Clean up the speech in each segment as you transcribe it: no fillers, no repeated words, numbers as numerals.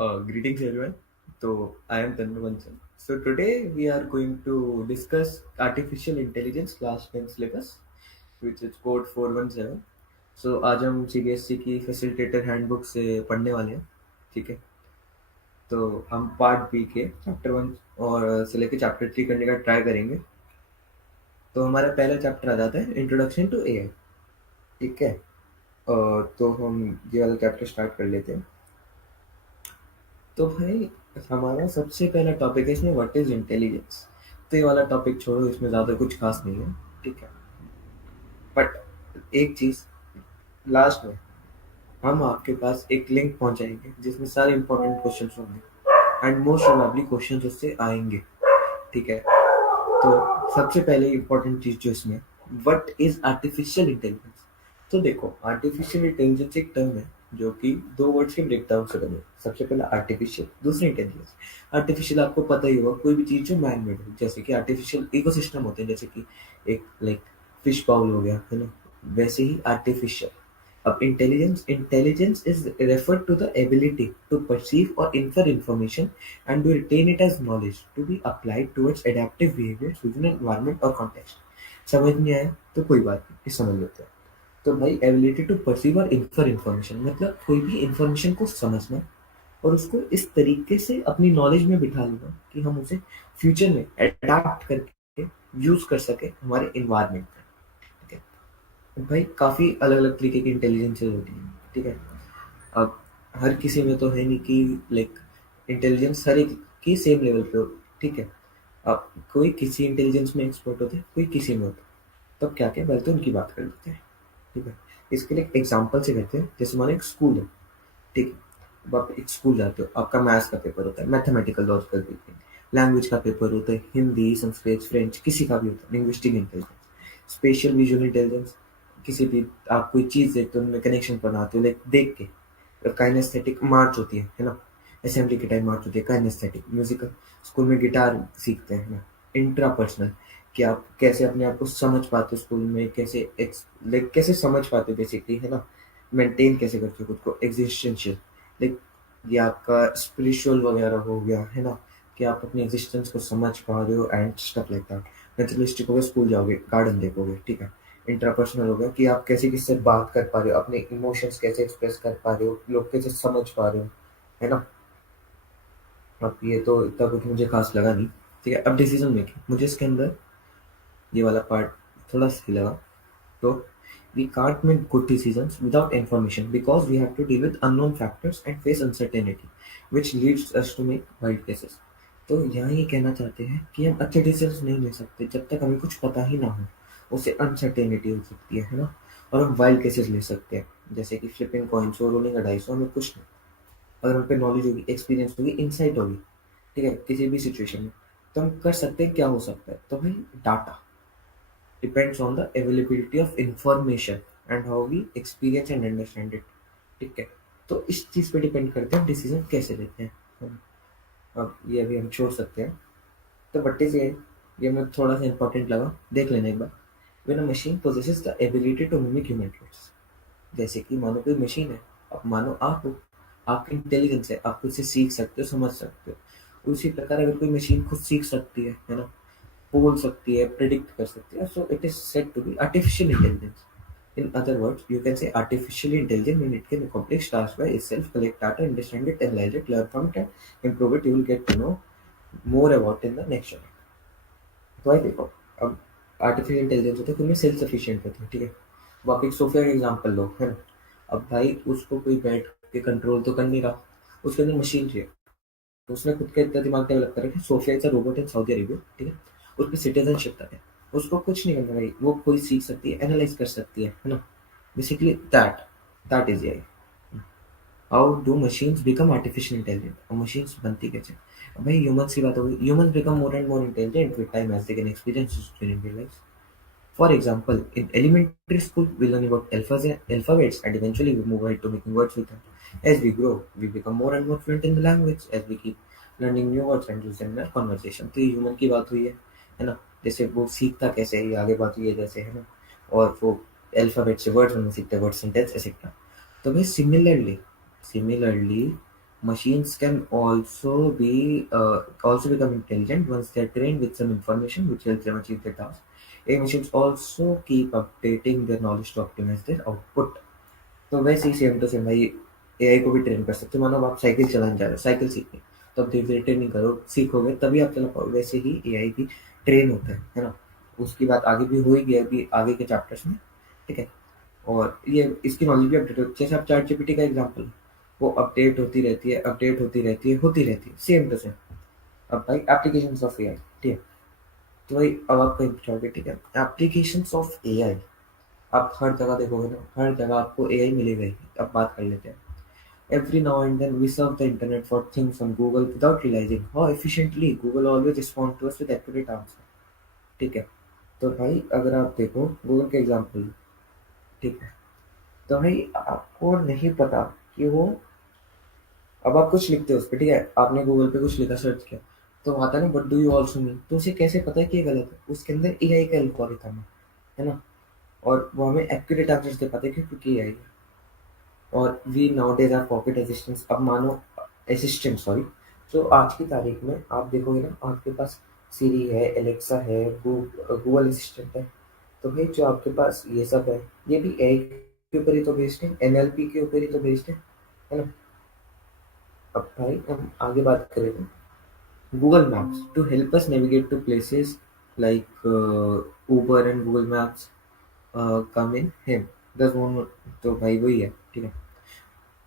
Greetings everyone. So I am Tanru Bansal. So today we are going to discuss artificial intelligence class 10 syllabus, which is code 417. So आज हम CBSE की facilitator handbook से पढ़ने वाले हैं. ठीक है. तो हम पार्ट बी के चैप्टर 1 और से लेके चैप्टर 3 करने का ट्राई करेंगे. तो हमारा पहला चैप्टर आ जाता है इंट्रोडक्शन टू एआई. ठीक है. तो हम ये वाला चैप्टर स्टार्ट कर लेते हैं. तो भाई हमारा सबसे पहला टॉपिक है इसमें व्हाट इज इंटेलिजेंस. तो ये वाला टॉपिक छोड़ो, इसमें ज़्यादा कुछ खास नहीं है. ठीक है. बट एक चीज़, लास्ट में हम आपके पास एक लिंक पहुंचाएंगे जिसमें सारे इंपॉर्टेंट क्वेश्चंस होंगे एंड मोस्ट प्रोबेबली क्वेश्चंस उससे आएंगे. ठीक है. तो सबसे पहले इम्पोर्टेंट चीज़ जो इसमें, व्हाट इज आर्टिफिशियल इंटेलिजेंस. तो देखो, आर्टिफिशियल इंटेलिजेंस एक टर्म है जो कि दो वर्ड्स के ब्रेकडाउन से बने. सबसे पहले आर्टिफिशियल, दूसरी इंटेलिजेंस. आर्टिफिशियल आपको पता ही होगा, कोई भी चीज़ जो मैन मेड हो, जैसे कि आर्टिफिशियल इकोसिस्टम होते हैं, जैसे कि एक लाइक फिश बाउल हो गया, है ना. वैसे ही आर्टिफिशियल. अब intelligence, intelligence is refer to the ability to perceive और infer information and to retain it as knowledge to be applied towards adaptive behaviors within an environment or context. समझ नहीं आया तो कोई बात नहीं, इस समझ लेते हैं. तो भाई एबिलिटी टू परसीव और इन्फर इन्फॉर्मेशन मतलब कोई भी इंफॉर्मेशन को समझना और उसको इस तरीके से अपनी नॉलेज में बिठा लेना कि हम उसे फ्यूचर में अडाप्ट करके यूज कर सके हमारे इन्वायरमेंट में. ठीक है. भाई काफ़ी अलग अलग तरीके की इंटेलिजेंसेज होती हैं. ठीक है. अब हर किसी में तो है नहीं कि लाइक इंटेलिजेंस हर एक की सेम लेवल पे हो. ठीक है. अब कोई किसी इंटेलिजेंस में एक्सपर्ट होते हैं, कोई किसी में होता है. तब क्या क्या पहले तो उनकी बात कर लेते हैं. ठीक है. इसके लिए एक एग्जाम्पल से कहते हैं, जैसे हमारा एक स्कूल है. ठीक है. अब आप एक स्कूल जाते हो, आपका मैथ्स का पेपर होता है, मैथमेटिकल लॉजिकल रीजनिंग. लैंग्वेज का पेपर होता है, हिंदी, संस्कृत, फ्रेंच, किसी का भी होता है. Linguistic intelligence, special visual intelligence. किसी भी आप कोई चीज़ देखते हो, उनमें कनेक्शन बनाते हो, लाइक देख के. काइनेस्थेटिक मार्च होती है ना. असेंबली के टाइम मार्च होती है, काइनेस्थेटिक. म्यूजिकल, स्कूल में गिटार सीखते हैं ना. इंट्रापर्सनल, कि आप कैसे अपने आप को समझ पाते हो स्कूल में, कैसे लाइक कैसे समझ पाते हो बेसिकली, है ना. मेंटेन कैसे करते हो खुद को. एग्जिस्टेंशियल, लाइक ये आपका स्पिरिचुअल वगैरह हो गया, है ना. कि आप अपनी एग्जिस्टेंस को समझ पा रहे हो and stuff like that. Naturalistic हो गया, स्कूल जाओगे, गार्डन देखोगे. ठीक है. इंट्रापर्सनल हो गया कि आप कैसे किससे बात कर पा रहे हो, अपने इमोशंस कैसे एक्सप्रेस कर पा रहे हो, लोग कैसे समझ पा रहे हो, है ना. अब ये तो इतना कुछ मुझे खास लगा नहीं. ठीक है. अब डिसीजन मेकिंग, मुझे इसके अंदर ये वाला पार्ट थोड़ा सही लगा. तो we can't make good decisions without information because we have to deal with unknown factors and face uncertainty, which leads us to make wild guesses. तो यहाँ ये कहना चाहते हैं कि हम अच्छे डिसीजन नहीं ले सकते जब तक हमें कुछ पता ही ना हो. उससे अनसर्टेनिटी हो सकती है ना. और हम वाइल्ड केसेस ले सकते हैं, जैसे कि फ्लिपिंग कॉइन्स हो, रोलिंग अ डाइस हो. हमें कुछ नहीं, अगर हम पे नॉलेज होगी, एक्सपीरियंस होगी, इंसाइट होगी, ठीक है, किसी भी सिचुएशन में, तो हम कर सकते हैं. क्या हो सकता है, तो भाई data depends on the availability of information and how we experience and understand it. ठीक है. तो इस चीज़ पे डिपेंड करते हैं डिसीजन कैसे लेते हैं. अब ये अभी हम छोड़ सकते हैं. तो बट इज ये मैं थोड़ा सा इंपॉर्टेंट लगा, देख लेना एक बार. When a machine possesses the ability to mimic human traits, जैसे कि मानो कोई मशीन है, अब मानो आप हो, आपकी इंटेलिजेंस है, आप खुद से सीख सकते हो, समझ सकते हो. उसी प्रकार अगर कोई मशीन खुद सीख सकती है ना, बोल सकती है, प्रिडिक्ट कर सकती है, so it is said to be artificial intelligence. In other words, you can say artificially intelligent when it can accomplish tasks by itself, collect data, understand it, analyze it, learn from it, and improve it. You will get to know more about in the next chapter. तो भाई देखो, अब artificial intelligence होता है खुद में self sufficient होता है. ठीक है. अब आप एक सोफिया का एग्जाम्पल लो, है ना. अब भाई उसको कोई बैठ के कंट्रोल तो कर नहीं रहा, उसके अंदर मशीन चाहिए. तो उसने खुद का इतना दिमाग डेवलप करा कि Sophia is a robot in Saudi Arabia. ठीक है. उस पर सिटीजनशिप तक है, उसको कुछ नहीं करना भाई, वो कोई सीख सकती है, एनालाइज कर सकती है ना. Basically that is AI. How do machines become artificial intelligent. और मशीन्स बनती कैसे. अब भाई ह्यूमंस की बात होगी, humans become more and more intelligent with time as they can experience in their life. For example, in elementary school, we learn about alphabets and eventually we move ahead to making words with them. As we grow, we become more and more fluent in the language as we keep learning new words and use them in our conversation. तो ये human की बात हुई है ना. जैसे वो सीखता कैसे है, ये आगे बात हुई है जैसे, है ना. और वो अल्फाबेट से वर्ड्स में सीखते हैं, वर्ड सेंटेंस एक्सेट्रा. तो भाई similarly Machines can also become intelligent once they're trained with some information which helps them achieve their task. AI machines also keep updating their knowledge to optimize their output. तो वैसे ही same to same भाई AI को भी train कर सकते हो। मानो अब आप साइकिल चलाने जा रहे हो, साइकिल सीखने, तो आप धीरे धीरे ट्रेनिंग करो, सीखोगे तभी आप चला पाओगे। वैसे ही एआई भी ट्रेन होता है ना। उसकी बात आगे भी हो ही गई अभी आगे के चैप्टर्स में, ठीक है। और ये इसकी नॉलेज भी अपडेट होती है, जैसे आप चैट जीपीटी का एग्जाम्पल, वो अपडेट होती रहती है, अपडेट होती रहती है सेम टू सेम। अब भाई एप्लीकेशन ऑफ एआई, ठीक है। तो भाई अब आप कहीं पूछोगे, ठीक है, एप्लीकेशन ऑफ एआई आप हर जगह देखोगे ना, हर जगह आपको एआई मिलेगा ही। अब बात कर लेते हैं। Every now and then we surf the internet for things on Google without realizing how efficiently Google always responds to us with accurate answer, ठीक है। तो भाई अगर आप देखो गूगल के एग्जाम्पल, ठीक है, तो भाई आपको नहीं पता कि वो, अब आप कुछ लिखते हो उस पर, ठीक है, आपने गूगल पे कुछ लिखा, सर्च किया, तो आता है ना but do you also mean, तो उसे कैसे पता है कि ये गलत है? उसके अंदर एआई का एल्गोरिथम है ना। और वो हमें एक्यूरेट आंसर्स दे पाते हैं क्योंकि एआई है। और we nowadays are pocket assistants, अब मानो असिस्टेंट सॉरी। तो आज की तारीख में आप देखोगे ना, आपके पास सीरी है, एलेक्सा है, गूगल असिस्टेंट है। तो भाई जो आपके पास ये सब है, ये भी एआई के ऊपर ही तो बेस्ड है, एनएलपी के ऊपर ही तो बेस्ड है ना। अब भाई हम आगे बात करें, Google Maps to help us navigate to places like Uber and Google Maps come in him this one. तो भाई वही है, ठीक है।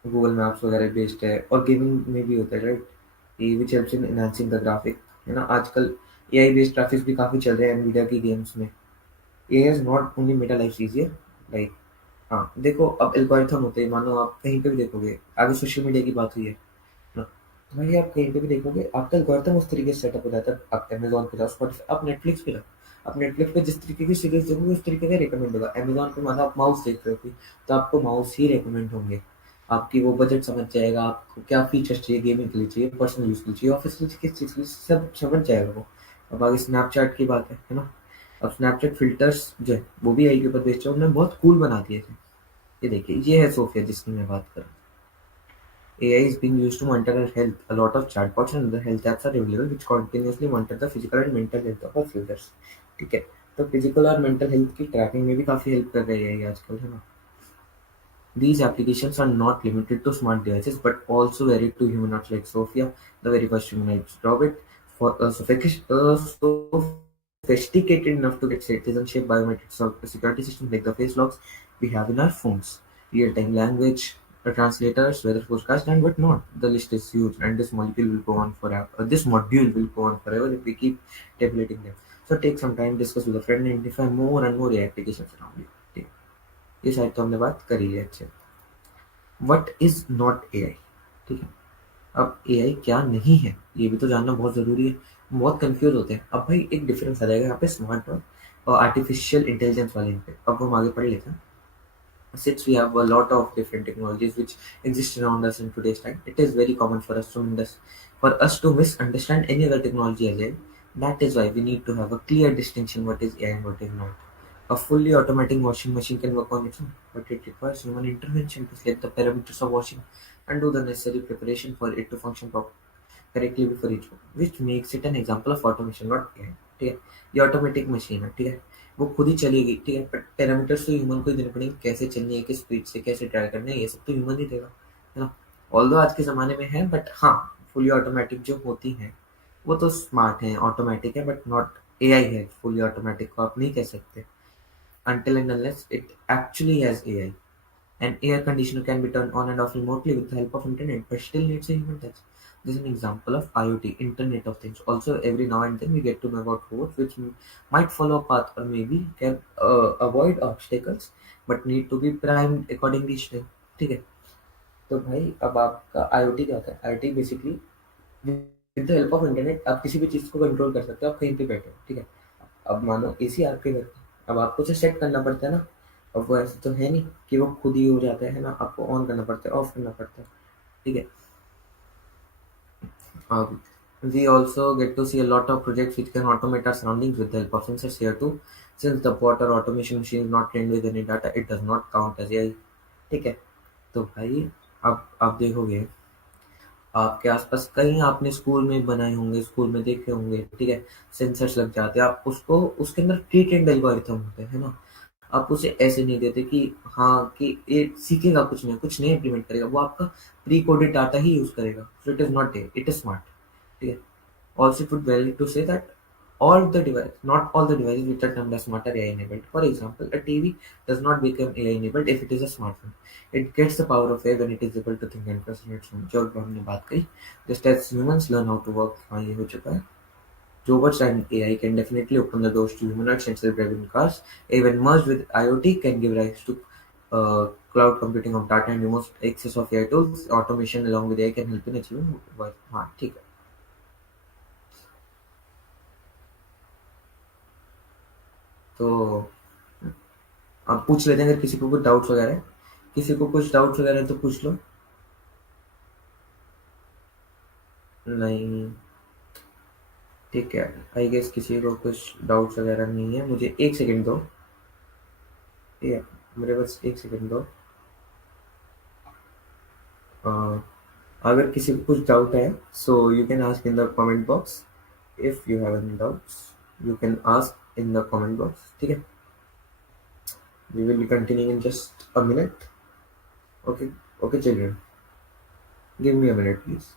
गूगल मैप्स वगैरह बेस्ड है और गेमिंग में भी होता है, राइट। ये which helps in enhancing the graphic, है ना। आजकल एआई बेस्ड ग्राफिक्स भी काफ़ी चल रहे हैं एनवीडिया की गेम्स में। AI has not only made a life easier, like, हाँ देखो अब एल्गोरिथम होते हैं, मानो आप कहीं पे भी देखोगे, आगे सोशल मीडिया की बात हुई है ना, तो भाई आप कहीं पे भी देखोगे आपका एल्गोरिथम उस तरीके से सेटअप हो जाता है। आप अमेजोन पे जाओ, स्पॉटिफाई, आप नेटफ्लिक्स पे जाओ, आप नेटफ्लिक्स पे जिस तरीके की सीरीज देखोगे उस तरीके का रिकमेंड होगा। अमेजोन पे मानो आप माउस देख रहे हो कोई, तो आपको माउस ही रिकमेंड होंगे। आपकी वो बजट समझ जाएगा, आपको क्या फीचर्स चाहिए, गेमिंग के लिए चाहिए, पर्सनल यूज के लिए चाहिए, ऑफिस के लिए, किस चीज़ के लिए, सब समझ जाएगा वो। अब आगे स्नैपचैट की बात है ना। अब स्नैपचैट फिल्टर्स जो है वो भी आई के ऊपर बेस्ड है, उन्होंने बहुत कूल बना दिए थे। ये देखिए, ये है सोफिया जिसकी मैं बात कर रहा हूँ। AI is being used to monitor our health. A lot of chatbots and other health apps are available which continuously monitor the physical and mental health of our users. ठीक है, तो फिजिकल और मेंटल हेल्थ की trekking में भी काफ़ी help कर रही है ये आजकल, है ना। These applications are not limited to smart devices but also varied to humanoids like Sophia, the very first humanoid robot, for sophisticated enough to get citizenship, biometrics, or security systems like the face locks we have in our phones, real-time language, translators, weather forecast, and whatnot. The list is huge, and this molecule will go on forever. This module will go on forever if we keep tabulating them. So take some time, discuss with a friend, and identify more and more AI applications around you. ठीक है। ये शायद तो हमने बात करी है अच्छे। वट इज नॉट एआई, ठीक है। अब एआई क्या नहीं है ये भी तो जानना बहुत ज़रूरी है। बहुत कंफ्यूज होते हैं। अब भाई एक डिफरेंस आ जाएगा यहाँ पे स्मार्ट और आर्टिफिशियल इंटेलिजेंस वाले पे। अब हम आगे पढ़ लेते हैं। Since we have a lot of different technologies which exist around us in today's time, it is very common for us to misunderstand any other technology as well. That is why we need to have a clear distinction what is AI and what is not. A fully automatic washing machine can work on its own, but it requires human intervention to select the parameters of washing and do the necessary preparation for it to function correctly before each one, which makes it an example of automation, not AI. ठीक है, ये automatic machine है, ठीक है, वो खुद ही चलेगी, ठीक है, बट पैरामीटर्स तो ह्यूमन को ही देने पड़ेंगे, कैसे चलनी है, किस स्पीड से कैसे ट्राई करना है, ये सब तो ह्यूमन ही देगा, है ना। ऑल्दो आज के ज़माने में है, बट हाँ फुली ऑटोमेटिक जो होती हैं वो तो स्मार्ट हैं, ऑटोमेटिक है, बट नॉट एआई है। फुली ऑटोमेटिक को आप नहीं कह सकते until and unless it actually has AI. An air conditioner can be turned on and off remotely with the help of internet, but still needs a human touch. This is an example of IoT, Internet of Things. Also, every now and then we get to know about robots which might follow a path or maybe can avoid obstacles, but need to be primed accordingly. ठीक है। तो भाई अब आपका IoT क्या होता है? IoT basically with the help of internet आप किसी भी चीज़ को कंट्रोल कर सकते हो, आप कहीं पे बैठे हो, ठीक है। अब मानो एसी आपके घर पे, अब आपको उसे सेट करना पड़ता है ना। अब वो ऐसे तो है नहीं कि वो खुद ही हो जाता है ना, आपको ऑन करना पड़ता है, ऑफ करना पड़ता है, ठीक है। We also get to see a lot of projects which can automate our surroundings with the help of sensors here too. Since the water automation machine is not trained with any data, it does not count as AI, ठीक है। तो भाई अब आप देखोगे आपके आसपास कहीं आपने स्कूल में बनाए होंगे, स्कूल में देखे होंगे, ठीक है। सेंसर्स लग जाते हैं, आप उसको उसके अंदर प्री ट्रेन्ड एल्गोरिथम होते हैं, है ना। आप उसे ऐसे नहीं देते कि हाँ कि ये सीखेगा, कुछ नहीं इम्प्लीमेंट करेगा, वो आपका प्री कोडेड डाटा ही यूज करेगा। सो it is not a, it is smart, ठीक है। Also, it would value to say that not all the devices which are termed as smart are AI enabled. For example, a TV does not become AI enabled if it is a smartphone. It gets the power of AI when it is able to think and process its own. जो हमने बात कही, just as humans learn how to work, हाँ ये हो चुका है. Robots and AI can definitely open the doors to humanoids and self-driving cars. Even merged with IoT can give rise to cloud computing of data and remote access of AI tools. Automation along with AI can help in achieving work. हाँ ठीक है. तो आप पूछ लेते हैं अगर किसी को कुछ डाउट्स वगैरह है। किसी को कुछ डाउट्स वगैरह है तो पूछ लो। नहीं, ठीक है। आई गेस किसी को कुछ डाउट्स वगैरह नहीं है। मुझे एक सेकंड दो, ठीक है। मेरे बस एक सेकंड दो। अ, अगर किसी को कुछ डाउट है so you can ask in the comment box. If you have any doubts you can ask in the comment box, ठीक है। We will be continuing in just a minute. Okay, okay children, give me a minute please.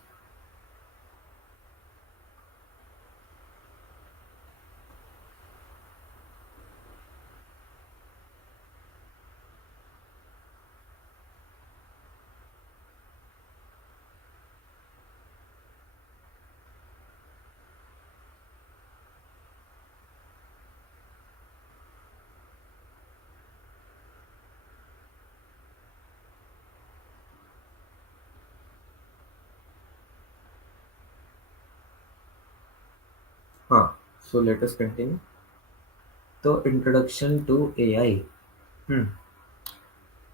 हाँ, so let us continue. तो introduction to AI. Hmm.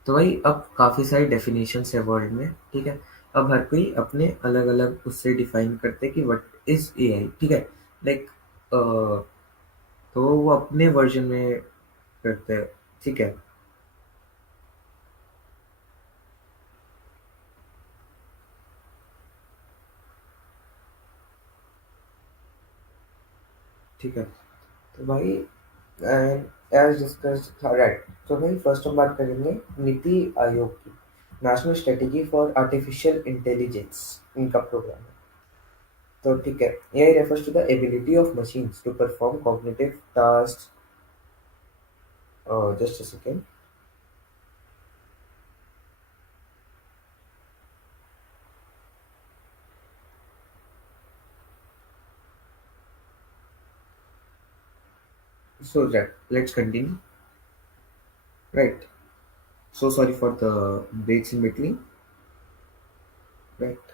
तो भाई अब काफ़ी सारी definitions है वर्ल्ड में, ठीक है। अब हर कोई अपने अलग अलग उससे डिफाइन करते हैं कि व्हाट इज एआई, ठीक है। लाइक तो वो अपने वर्जन में करते हैं, ठीक है। ठीक है, तो भाई एज डिस्कस्ड, राइट। तो भाई फर्स्ट हम बात करेंगे नीति आयोग की, national strategy for artificial intelligence, इनका प्रोग्राम है। तो ठीक है, AI refers to the ability of machines to perform cognitive task. Just a second. So that let's continue. Right. So sorry for the breaks in between. Right.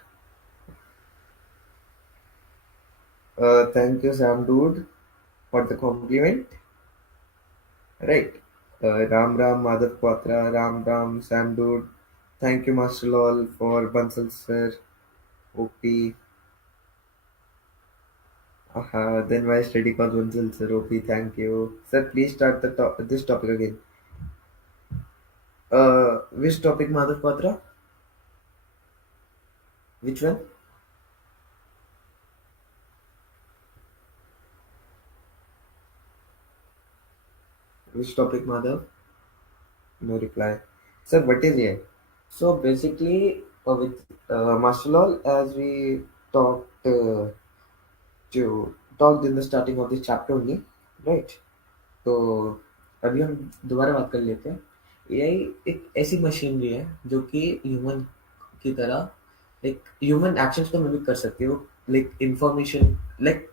Thank you, Sam dude, for the compliment. Right. Ram Ram Madhav Quatra, Ram Ram Sam dude. Thank you, Master Lal, for Bansal sir. OP. Then why study called Bansal sir? OP. Thank you, sir. Please start this topic again. Which topic, Madhav Quatra? Which one? Which topic, Madhav? No reply. Sir, what is AI? So basically, with Master Lal, as we talked talked in the starting of this chapter only, right? तो अभी हम दोबारा बात कर लेते हैं। AI एक ऐसी मशीनरी है जो कि ह्यूमन की तरह लाइक ह्यूमन एक्शंस को मिमिक कर सकती है। वो लाइक इंफॉर्मेशन लाइक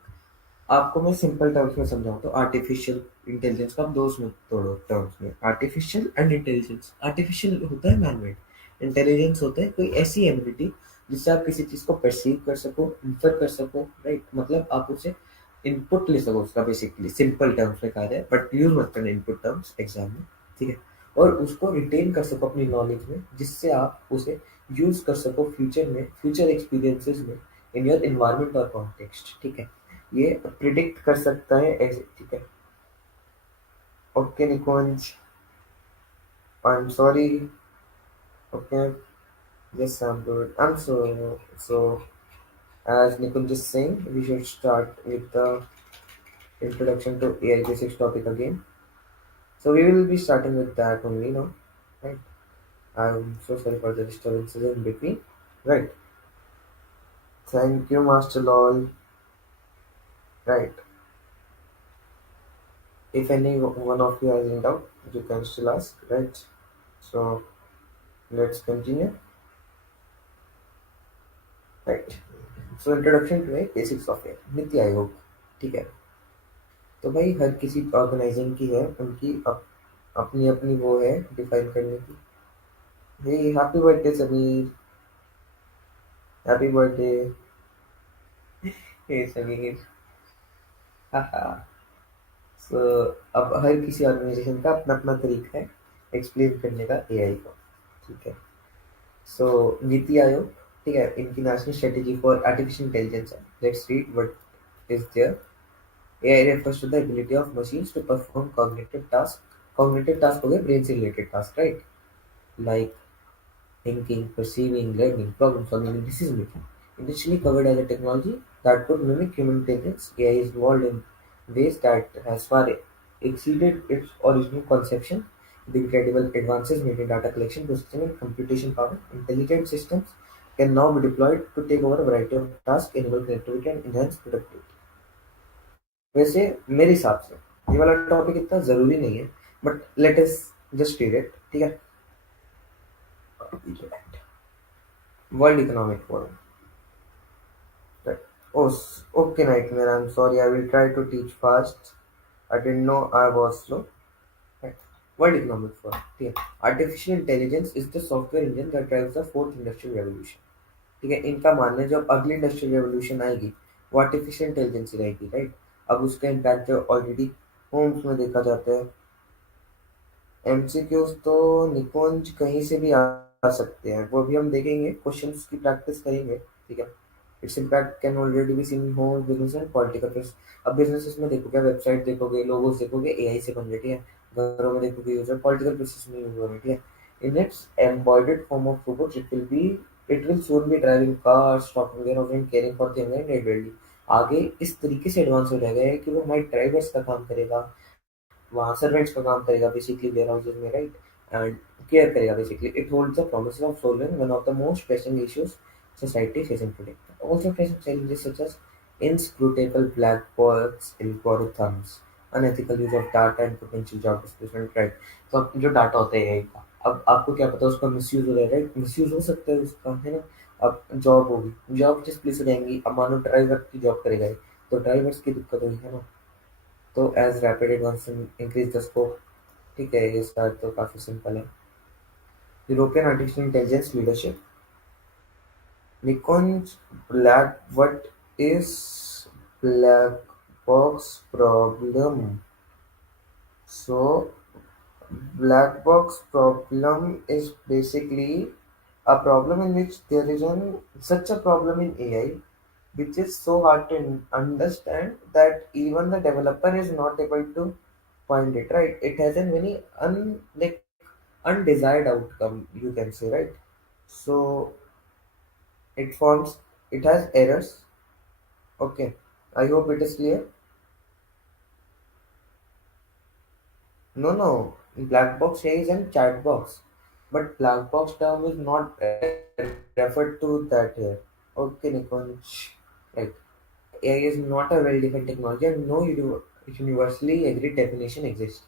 आपको मैं सिंपल टर्म्स में समझाऊँ तो आर्टिफिशियल इंटेलिजेंस को आप दो उसमें तोड़ो टर्म्स में, आर्टिफिशियल एंड इंटेलिजेंस। आर्टिफिशियल होता है मैन मेड, इंटेलिजेंस होता है कोई ऐसी एबिलिटी जिससे आप किसी चीज़ को परसीव कर सको, इन्फर कर सको, राइट। मतलब आप उसे इनपुट ले सको उसका, बेसिकली सिंपल टर्म्स में कहा जाए, बट यूज मत करना इनपुट टर्म्स एग्जाम में, ठीक है। और उसको रिटेन कर सको अपनी नॉलेज में, जिससे आप उसे यूज कर सको फ्यूचर में, फ्यूचर एक्सपीरियंसेस में, इन योर इन्वायरमेंट और कॉन्टेक्स्ट, ठीक है। ये प्रिडिक्ट कर सकता है ऐसे, ठीक है। Okay Nikunj, I am sorry. Okay, Yes, I'm good. I'm so. As Nikunj is saying, we should start with the introduction to AI basics topic again. So we will be starting with that only now, right? I'm so sorry for the disturbances in between. Right. Thank you, Master Lol. Right. If any one of you has in doubt, you can still ask. Right. So let's continue. Right. So introduction to है basics software NITI Aayog ठीक है तो भाई हर किसी organising की है उनकी अपनी अपनी वो है डिफाइन करने की hey happy birthday Sameer happy birthday hey Sameer हाहा सो अब हर किसी ऑर्गेनाइजेशन का अपना अपना तरीका है एक्सप्लेन करने का एआई को ठीक है सो नीति आयोग ठीक है इनकी national strategy for artificial intelligence है let's read what is there AI refers to the ability of machines to perform cognitive tasks. Cognitive tasks हो गए brain से related task, right? Like thinking, perceiving, learning, problem solving, and decision making. Initially covered as a technology that could mimic human intelligence, AI is evolved in ways that has far exceeded its original conception. The incredible advances made in data collection, processing, and computation power, intelligent systems can now be deployed to take over a variety of tasks, enable connectivity, and enhance productivity. वैसे मेरे हिसाब से ये वाला topic इतना जरूरी नहीं है but let us just read it ठीक है world economic forum okay nightmare I am sorry I will try to teach fast I didn't know I was slow world economic forum ठीक है artificial intelligence is the software engine that drives the fourth industrial revolution ठीक है इनका मानना है जब अगली industrial revolution आएगी वो आर्टिफिशियल इंटेलिजेंस ही रहेगी राइट अब उसका इम्पैक्ट ऑलरेडी होम्स में देखा जाता है एमसीक्यूज तो निकुंज कहीं से भी आ सकते हैं वो भी हम देखेंगे क्वेश्चंस की प्रैक्टिस करेंगे ठीक है its impact can already be seen in home business and political press अब बिजनेसेस में देखोगे वेबसाइट देखोगे लोगोस देखोगे एआई से बन रहे ठीक है घरों में देखोगे यूजर पॉलिटिकल प्रोसेस में यूज हो रहे ठीक है in its embodied form of robots it will soon be driving cars stocking warehouse and caring for the young and elderly आगे इस तरीके से एडवांस हो जाएगा कि वो हमारे ड्राइवर्स का काम करेगा वहाँ सर्वेंट्स का काम करेगा बेसिकली वेयर हाउसेज में राइट एंड केयर करेगा basically it holds the promise of solving one of the most pressing issues society facing today. Also facing challenges such as inscrutable black box algorithms, unethical use of data and potential job displacement. Right? तो अब जो data होता है AI का अब आपको क्या पता उसका मिसयूज हो रहा है राइट मिसयूज हो सकता है उसका है ना अब जॉब होगी जॉब डिस्प्लेस हो जाएंगी अब मानो ड्राइवर की जॉब करेगा ये, तो ड्राइवर्स की दिक्कत होगी है ना तो as rapid advance increase the scope ठीक है ये स्टार्ट तो काफ़ी सिंपल है यूरोपियन आर्टिफिशियल इंटेलिजेंस लीडरशिप निकॉन्स black what is black box problem so black box problem is basically a problem in which there is such a problem in AI which is so hard to understand that even the developer is not able to find it right it has a very like undesired outcome you can say right so it forms it has errors okay I hope it is clear no black box here is in chat box but black box term is not referred to that here okay Nikonj right AI is not a well-defined technology and no universally agreed definition exists.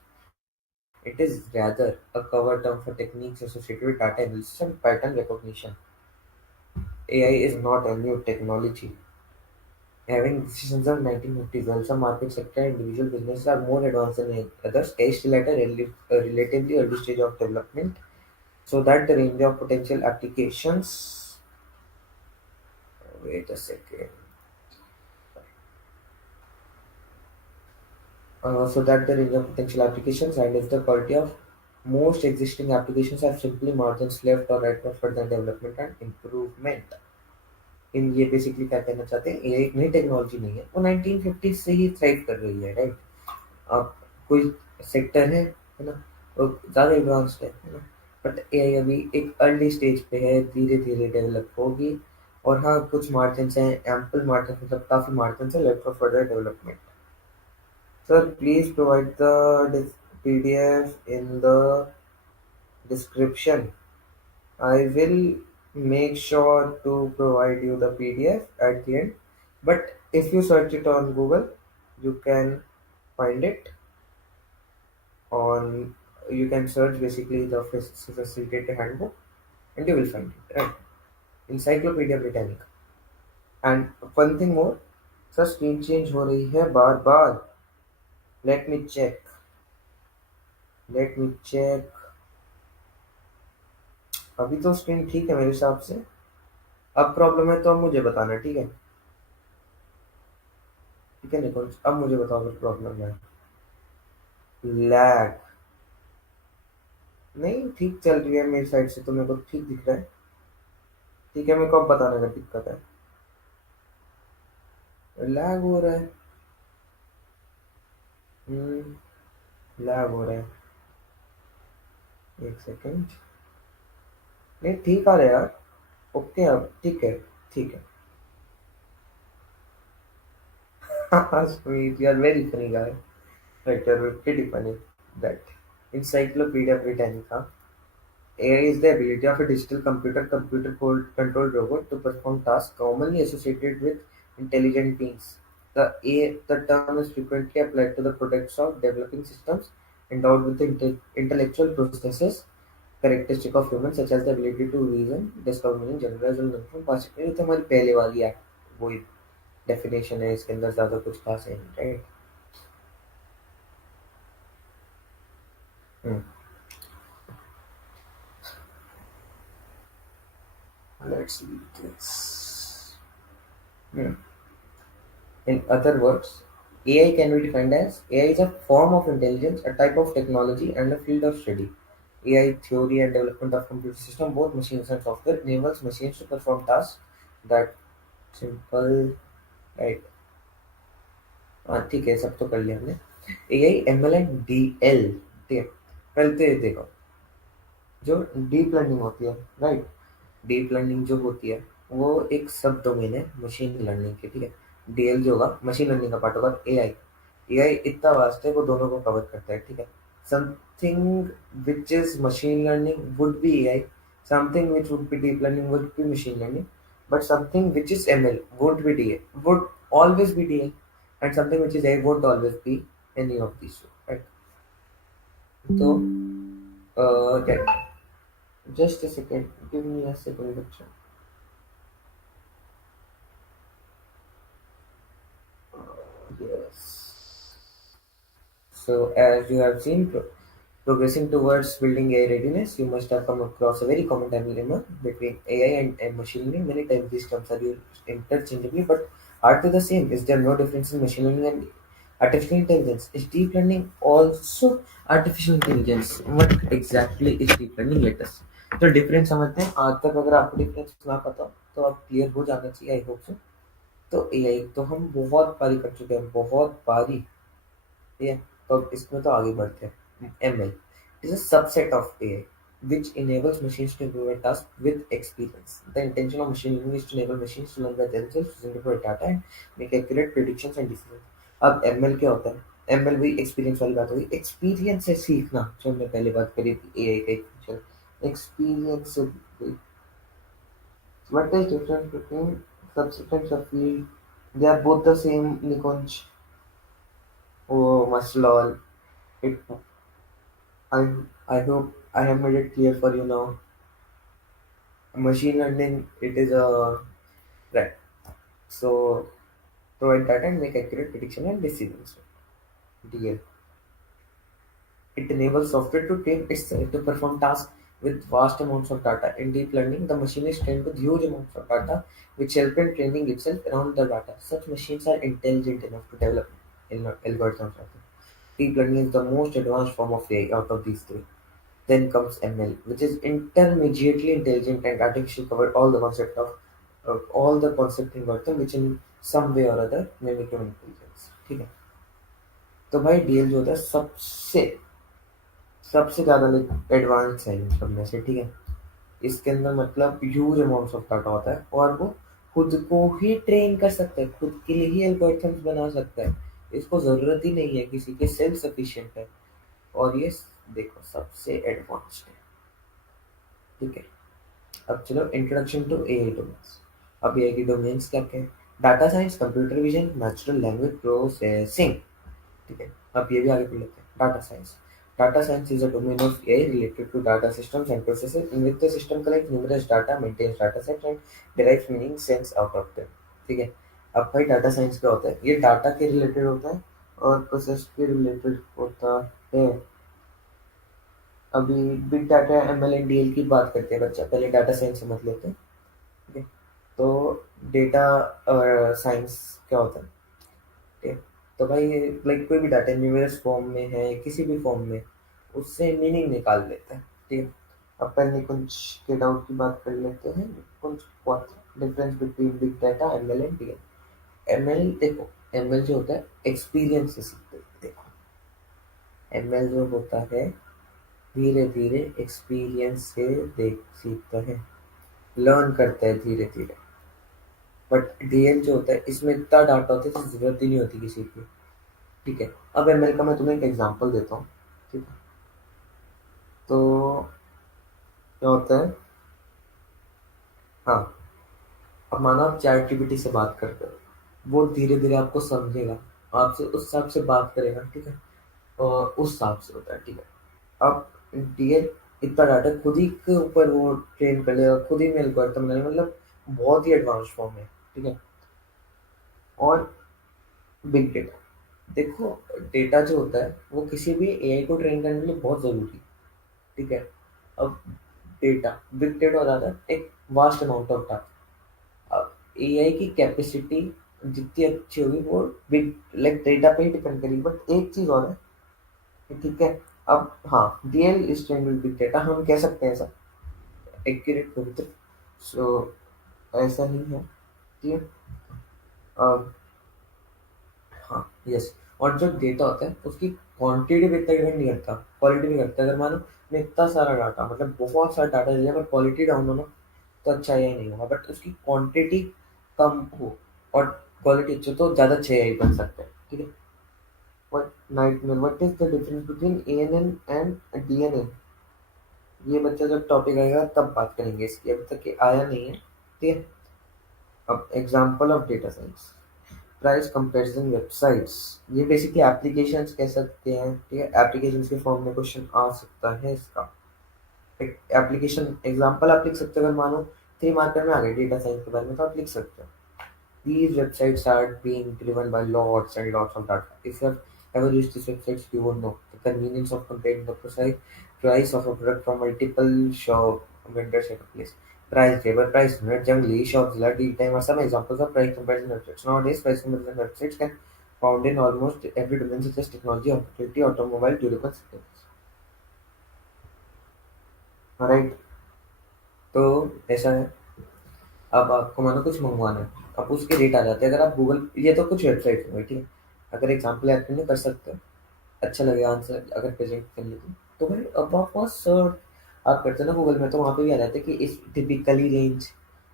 It is rather a cover term for techniques associated with data analysis and pattern recognition. AI is not a new technology. Having decisions of 1950s, while some market sector and individual businesses are more advanced than others, AI is still at a relatively early stage of development, so that the range of potential applications. Wait a second. So that the range of potential applications and if the quality of most existing applications have simply margins left or right for further development and improvement. इन ये basically क्या कहना चाहते हैं ये एक नई technology नहीं है वो 1950 से ही थ्राइव कर रही है राइट अब कोई सेक्टर है ना वो ज़्यादा एडवांस्ड है ना बट एआई अभी एक अर्ली स्टेज पे है, धीरे धीरे डेवलप होगी। और हाँ, कुछ मार्जिन हैं, एम्पल मार्जिन, मतलब काफी मार्जिन है left for further development. Sir please provide the PDF in the description. I will make sure to provide you the PDF at the end. But if you search it on Google, you can find it on. You can search basically the facilitator handbook, and you will find it. Right, Encyclopedia Britannica. And one thing more, sir screen change हो रही है बार बार। Let me check, let me check. अभी तो screen ठीक है मेरे हिसाब से। अब प्रॉब्लम है तो अब मुझे बताना, ठीक है? ठीक है निकुंज, अब मुझे बताओ अगर प्रॉब्लम है। लैग नहीं, ठीक चल रही है मेरी साइड से, तो मेरे को ठीक दिख रहा है। ठीक है, मेरे को अब बताना अगर दिक्कत है। लैग हो रहा है। लैग हो रहा है। एक सेकंड। नहीं, ठीक आ रहा है यार। ओके, अब ठीक है। ठीक है। Sweet, you are very funny guy. Right, you're pretty funny. That Encyclopedia Britannica. AI is the ability of a digital computer controlled robot to perform tasks commonly associated with intelligent beings. The term is frequently applied to the products of developing systems endowed with the intellectual processes characteristic of humans, such as the ability to reason, discover meaning, generalize and learn from past experience। ये तो हमारी पहले वाली है, वही definition है, इसके अंदर ज्यादा कुछ खास है नहीं, right? Let's read this. In other words, AI can be defined as AI is a form of intelligence, a type of technology, and a field of study. AI theory and development of computer system, both machines and software, enables machines to perform tasks that simple, right? हाँ ठीक है, सब तो कर लिया हमने। AI, ML and DL, ठीक है? पहले तो देखो, जो डीप लर्निंग होती है, राइट? डीप लर्निंग जो होती है, वो एक सब डोमेन है मशीन लर्निंग की, ठीक है? डीएल जो होगा मशीन लर्निंग का पार्ट होगा। एआई, एआई इतना वास्ट है, वो दोनों को कवर करता है, ठीक है? Something which is machine learning would be AI, something which would be deep learning would be machine learning, but something which is ML would be DL, would always be DL, and something which is A won't always be any of these two, right? So, yeah, just a second, give me a second, lecture. Yes. So, as you have seen, progressing towards building AI readiness, you must have come across a very common dilemma between AI and machine learning. Many times these terms are used interchangeably, but are they the same? Is there no difference in machine learning and artificial intelligence? Is deep learning also artificial intelligence? What exactly is deep learning? Let us तो difference समझते हैं। आज तक अगर आपको difference ना पता हो तो अब क्लियर हो जाना चाहिए, आई होप सो। तो एआई तो हम बहुत बारी कर चुके हैं, बहुत बारी। ठीक है, तो अब इसमें तो आगे बढ़ते हैं। ML is a subset of AI which enables machines to do a task with experience. The intention of machine learning is to enable machines to learn by themselves, to interpret data and make accurate predictions and decisions. अब ML क्या होता है? ML वही experience वाली बात होगी। Experience से सीखना, जो हमने पहले बात करी थी AI का एक फीचर एक्सपीरियंस से। what is difference between subsets of field? They are both the same, Nikonj. Oh, Maslol. It, I, I hope I have made it clear for you now. Machine learning, it is a right. So provide data and make accurate prediction and decisions. DL. It enables software to train itself to perform tasks with vast amounts of data. In deep learning, the machine is trained with huge amounts of data, which help in training itself around the data. Such machines are intelligent enough to develop algorithms. Deep learning is the most advanced form of AI out of these three. Then comes ML, which is intermediately intelligent and artificial cover all the concept in algorithm which in some way or other mimic human intelligence। ठीक है, तो भाई DL जो होता है सबसे सबसे ज़्यादा लाइक एडवांस है इन सब में से, ठीक है। इसके अंदर मतलब ह्यूज अमाउंट्स ऑफ डाटा होता है और वो खुद को ही ट्रेन कर सकता है, खुद के लिए ही एल्गोरिथम्स बना सकता है। इसको ज़रूरत ही नहीं है किसी के, सेल्फ सफिशिएंट है। और ये देखो सबसे एडवांस्ड है, ठीक है। अब चलो इंट्रोडक्शन टू एआई डोमेन्स। अब एआई की डोमेन्स क्या क्या है? Data science, computer vision, natural language processing, ठीक है। अब ये भी आगे पढ़ लेते हैं। Data science, data science is a domain of AI related to data systems and processes in which the system collects numerous data, maintains data sets and derives meaning sense out of them, ठीक है। अब भाई data science क्या होता है? ये data के related होता है और प्रोसेस के रिलेटेड होता है। अभी big data, ML and DL की बात करते हैं बच्चा, पहले डाटा साइंस समझ लेते हैं, ठीक है। तो डेटा साइंस क्या होता है, ठीक है। तो भाई लाइक कोई भी डाटा न्यूमेरस फॉर्म में है, किसी भी फॉर्म में, उससे मीनिंग निकाल लेता है, ठीक है। अब पहले कुछ के डाउट की बात कर लेते हैं। कुछ difference between big data, ML and DL. ML देखो, एमएल जो होता है एक्सपीरियंस से सीखते हैं। देखो एमएल जो होता है धीरे धीरे एक्सपीरियंस से देख सीखता है, लर्न करता है धीरे धीरे। बट डीएल जो होता है इसमें इतना डाटा होता है तो जरूरत ही नहीं होती किसी की, ठीक है। अब एमएल का मैं तुम्हें एक एग्जांपल देता हूँ, ठीक है। तो क्या होता है, हाँ, अब मानो आप चैट जीपीटी से बात करते हो, वो धीरे धीरे आपको समझेगा, आपसे उस हिसाब से बात करेगा, ठीक है। और उस हिसाब से होता है, ठीक है। अब डीएल इतना डाटा खुद ही के ऊपर वो ट्रेन कर लेगा, खुद ही में एल्गोरिथम बनाएगा, मतलब बहुत ही एडवांस फॉर्म है, ठीक है। और बिग डेटा, देखो डेटा जो होता है वो किसी भी एआई को ट्रेन करने के लिए बहुत ज़रूरी है, ठीक है। अब डेटा, बिग डेटा हो जाता है एक वास्ट अमाउंट ऑफ डाटा। अब एआई की कैपेसिटी जितनी अच्छी होगी वो बिग लाइक डेटा पे ही डिपेंड करेगी। बट एक चीज़ और है, ठीक है। अब हाँ, DL is trained with big data, हम कह सकते हैं ऐसा, एक्यूरेट बोलते। सो ऐसा ही है, ठीक है। अब हाँ, यस। और जो डेटा होता है उसकी क्वांटिटी पे इतना डिपेंड नहीं करता, क्वालिटी भी करता है। अगर मानो मैं इतना सारा डाटा, मतलब बहुत सारा डाटा दे दिया, अगर क्वालिटी डाउन हो ना तो अच्छा एआई नहीं होगा। बट उसकी क्वांटिटी कम हो और क्वालिटी अच्छी हो तो ज़्यादा अच्छा एआई बन सकता है, ठीक है। What nightmare, what is the difference between ANN and DNN? ये बच्चा जब टॉपिक आएगा तब बात करेंगे इसकी, अभी तक ये आया नहीं है, ठीक है। अब example of data science, price comparison websites, ये बेसिकली एप्लीकेशंस कह सकते हैं, ठीक है। एप्लीकेशंस के फॉर्म में क्वेश्चन आ सकता है इसका। एक एप्लीकेशन एग्जांपल आप लिख सकते हो, अगर मानो 3 मार्कर में आ गए डेटा साइंस के बारे में तो आप लिख सकते हो, these websites are being driven by lots and lots of data. If you have ever used these websites, you would know the convenience of comparing the precise price of a product from multiple shop vendors at a place. Price table, price net, Junglee, Shopzilla, D-Time are some examples of price comparison websites. Nowadays, price comparison websites can found in almost every domain such as technology, hospitality, automobile, durable sectors. Alright, तो ऐसा है। अब आपको मानो कुछ मंगवाना है, अब उसके रेट आ जाते हैं। अगर आप गूगल, ये तो कुछ वेबसाइट होंगे, ठीक है। अगर एग्जाम्पल ऐड करने कर सकते हो, अच्छा लगेगा आंसर अगर प्रेजेंट कर लेते, तो भाई अब आप वहाँ सर्च आप करते हो ना गूगल में, तो वहाँ पे भी आ जाता है कि इस टिपिकली रेंज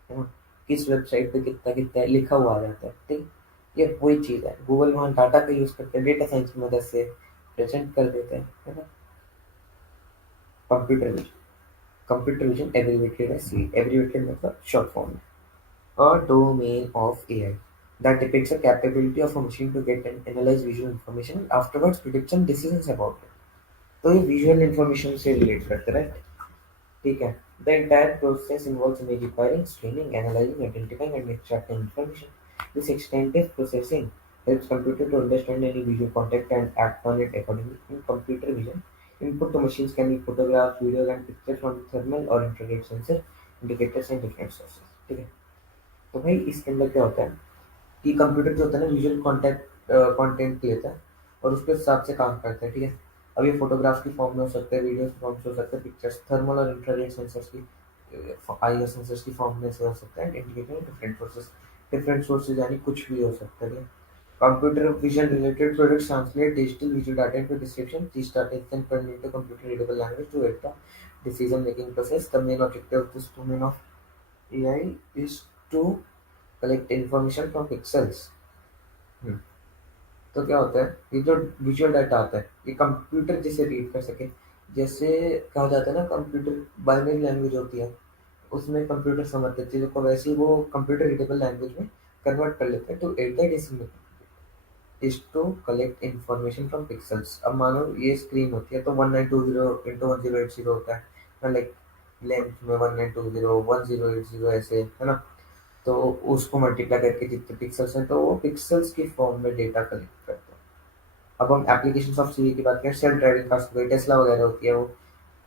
है ना, किस वेबसाइट पे कितना कितना है, लिखा हुआ आ जाता है, ठीक। ये वही चीज़ है, गूगल वहाँ डाटा का यूज़ करके डेटा साइंस की मदद से प्रेजेंट कर देते हैं, है ना। Computer vision, computer vision abbreviated है सी, एब्रीवेटेड मतलब शॉर्ट फॉर्म में। A domain of AI that depicts a capability of a machine to get and analyze visual information and afterwards predict some decisions about it. तो ये visual information से relate करते हैं, right? ठीक है। The entire process involves image acquiring, screening, analyzing, identifying, and extracting information. This extensive processing helps computer to understand any visual content and act on it accordingly. In computer vision, input to machines can be photographs, videos, and pictures from thermal or infrared sensors, indicators, and different sources. ठीक है। तो भाई इसके अंदर क्या होता है कि कंप्यूटर जो होता है ना विजुअल कंटेंट लेता है और उसके हिसाब से काम करता है, ठीक है। अब ये फोटोग्राफ की फॉर्म में हो सकता है, वीडियो की फॉर्म से हो सकता है, पिक्चर्स थर्मल और इंफ्रारेड सेंसर्स की आईआर सेंसर्स की फॉर्म में से हो सकता है, indicating different sources, different sources यानी कुछ भी हो सकता है, ठीक है। Computer vision related products translate digital visual data into description. These data is then turned into computer readable language to help the decision making process. The main objective of this domain of AI is to collect information from pixels. हम्म, तो क्या होता है, ये जो visual data आता है ये computer जिसे रीड कर सके, जैसे कहा जाता है ना कंप्यूटर बाइनरी लैंग्वेज होती है, उसमें कंप्यूटर समझते हैं चीज़ों को, वैसे ही वो कंप्यूटर रीडेबल लैंग्वेज में कन्वर्ट कर लेते हैं to at the decision is to collect information from pixels. अब मानो ये स्क्रीन होती है तो 1920 into 1080 होता है, लाइक लेंथ में 1920 1080 ऐसे है ना, तो उसको मल्टीप्लाई करके जितने पिक्सल्स हैं तो वो पिक्सल्स की फॉर्म में डेटा कलेक्ट करते हैं। अब हम एप्लीकेशन ऑफ सीवी की बात करें, सेल्फ ड्राइविंग कार्स हो गई, टेस्ला वगैरह होती है वो,